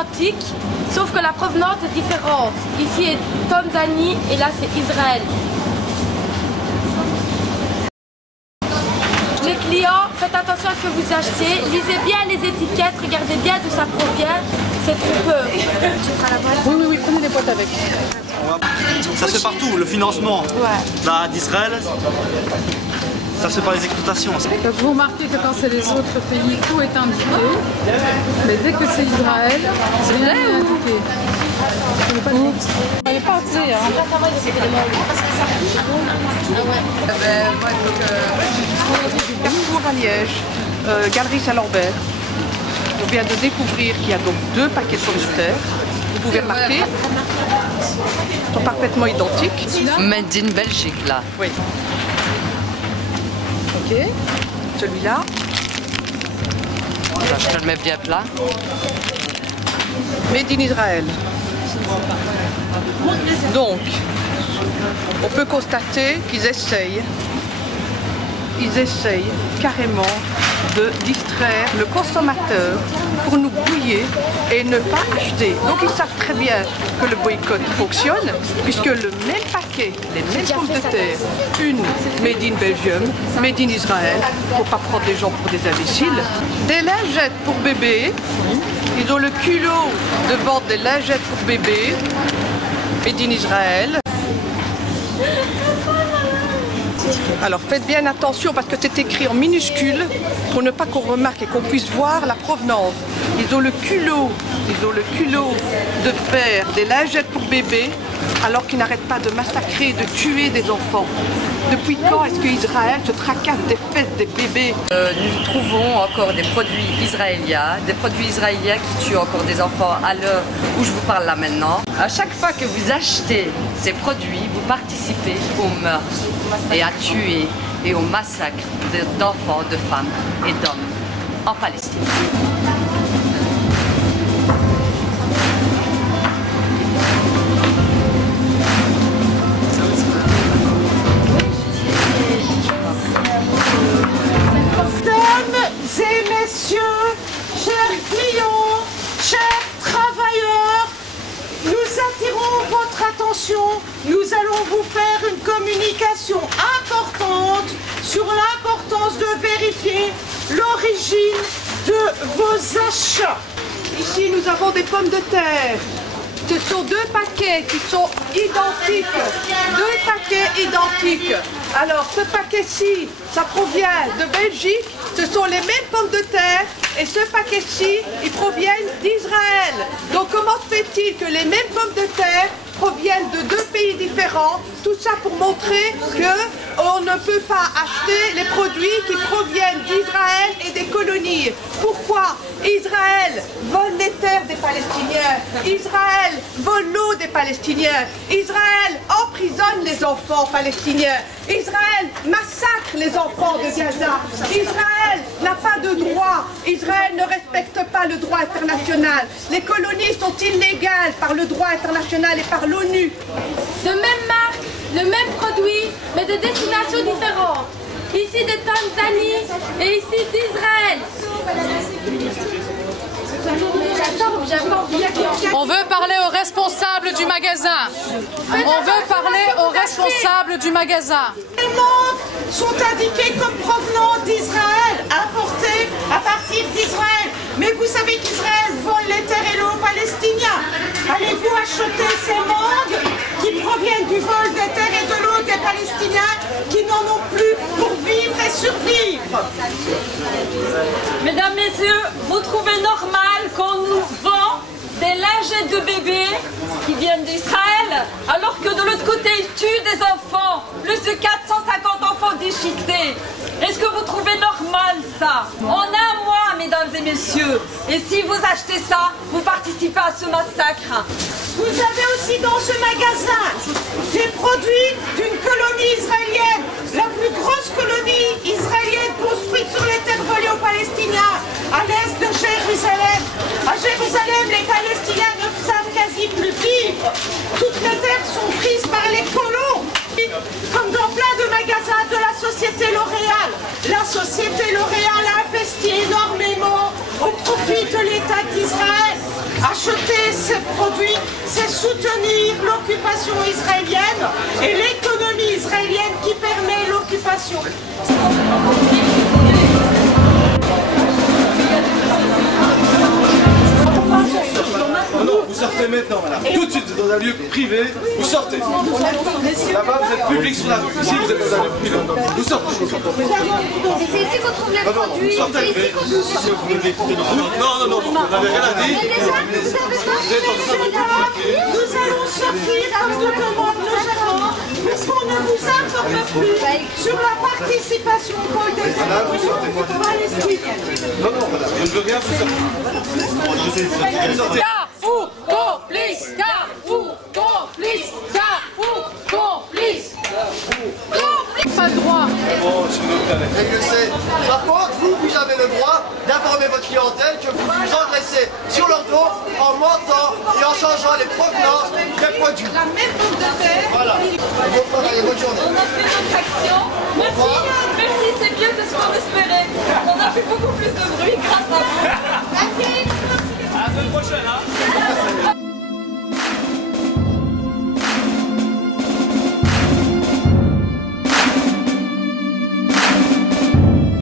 identiques, sauf que la provenance est différente. Ici est Tanzanie et là c'est Israël. Les clients, faites attention à ce que vous achetez, lisez bien les étiquettes, regardez bien d'où ça provient, c'est trompeur. Oui, prenez des boîtes avec. Ça se fait partout, le financement d'Israël, ça se fait par les exploitations. Donc vous remarquez que quand c'est les autres pays, tout est indiqué, mais dès que c'est Israël, c'est rien n'est indiqué. On n'est pas arrêté, hein. Carrefour à Liège, Galerie Saint-Lambert. On vient de découvrir qu'il y a donc 2 paquets de pommes de terre. Vous pouvez remarquer, ils sont parfaitement identiques. Made in Belgique, là. Oui. Ok. Celui-là. Là, je te le mets bien plat. Made in Israël. Donc, on peut constater qu'ils essayent carrément de distraire le consommateur pour nous brouiller et ne pas acheter. Donc ils savent très bien que le boycott fonctionne puisque le même paquet, les mêmes pommes de terre, une made in Belgium, made in Israël, il ne faut pas prendre les gens pour des imbéciles. Des lingettes pour bébé, ils ont le culot de vendre des lingettes pour bébé, made in Israël. Alors faites bien attention parce que c'est écrit en minuscule pour ne pas qu'on remarque et qu'on puisse voir la provenance. Ils ont le culot de faire des lingettes pour bébés alors qu'ils n'arrêtent pas de massacrer, de tuer des enfants. Depuis quand est-ce qu'Israël se tracasse des fesses des bébés? Nous trouvons encore des produits israéliens qui tuent encore des enfants à l'heure où je vous parle là maintenant. À chaque fois que vous achetez ces produits, vous participez au meurtre et à tuer et au massacre d'enfants, de femmes et d'hommes en Palestine. Mesdames et messieurs, chers clients, chers travailleurs, nous attirons votre attention. Nous allons vous faire une communication importante sur l'importance de vérifier l'origine de vos achats. Ici nous avons des pommes de terre. Ce sont 2 paquets qui sont identiques. 2 paquets identiques. Alors ce paquet-ci, ça provient de Belgique. Ce sont les mêmes pommes de terre. Et ce paquet-ci, ils proviennent d'Israël. Donc comment se fait-il que les mêmes pommes de terre proviennent de 2 pays différents? Tout ça pour montrer qu'on ne peut pas acheter les produits qui proviennent d'Israël et des colonies. Pourquoi? Israël vole les terres des Palestiniens. Israël vole l'eau des Palestiniens. Israël emprisonne les enfants palestiniens. Israël massacre les enfants de Gaza. Israël n'a pas de droit. Israël ne respecte pas le droit international. Les colonies sont illégales par le droit international et par l'ONU. De même marque, le même produit, mais de destinations différentes. Ici de Tanzanie et ici d'Israël. On veut parler aux responsables du magasin. On veut parler aux responsables du magasin. Les montres sont indiquées comme provenant d'Israël, importées à partir d'Israël. Mais vous savez qu'Israël vole les terres et l'eau aux Palestiniens. Allez-vous acheter ces mangues qui proviennent du vol des terres et de l'eau des Palestiniens qui n'en ont plus pour vivre et survivre? Mesdames, Messieurs, vous trouvez normal qu'on nous vend des lingettes de bébés qui viennent d'Israël, alors que de l'autre côté, ils tuent des enfants, plus de 450 enfants déchiquetés. Est-ce que vous trouvez normal ça? En un mois, mesdames et messieurs. Et si vous achetez ça, vous participez à ce massacre. Vous avez aussi dans ce magasin des produits d'une colonie israélienne, la plus grosse colonie israélienne construite sur les terres volées aux Palestiniens, à l'est de Jérusalem. À Jérusalem, les Palestiniens ne savent quasi plus vivre. Toutes les terres sont prises par les colons, comme dans plein de magasins de la société L'Oréal. La société L'Oréal a investi énormément au profit de l'État d'Israël. Achetez c'est soutenir l'occupation israélienne et l'économie israélienne qui permet l'occupation. Non, vous sortez maintenant, madame. Tout de suite, dans un lieu privé, vous sortez. Là-bas, vous êtes public sur la rue. Ici, vous êtes dans un lieu privé. Vous sortez. C'est ici qu'on trouve les produits. C'est ici qu'on trouve. Non, vous n'avez rien à dire. Nous allons sortir comme nous demande le gérant pour qu'on ne vous informe plus sur la participation politique palestinienne. Non, madame, je ne veux rien vous sortir. Carrefour complice, Carrefour complice, Carrefour complice. Pas le droit. Et je sais. Par contre, vous avez le droit d'informer votre clientèle que vous vous engraissez sur leur dos en mentant et en changeant les provenances des produits. La même pomme de terre. Voilà. Bonne journée. On a fait notre action. Merci, c'est mieux que ce qu'on espérait. On a fait beaucoup plus de bruit grâce à vous.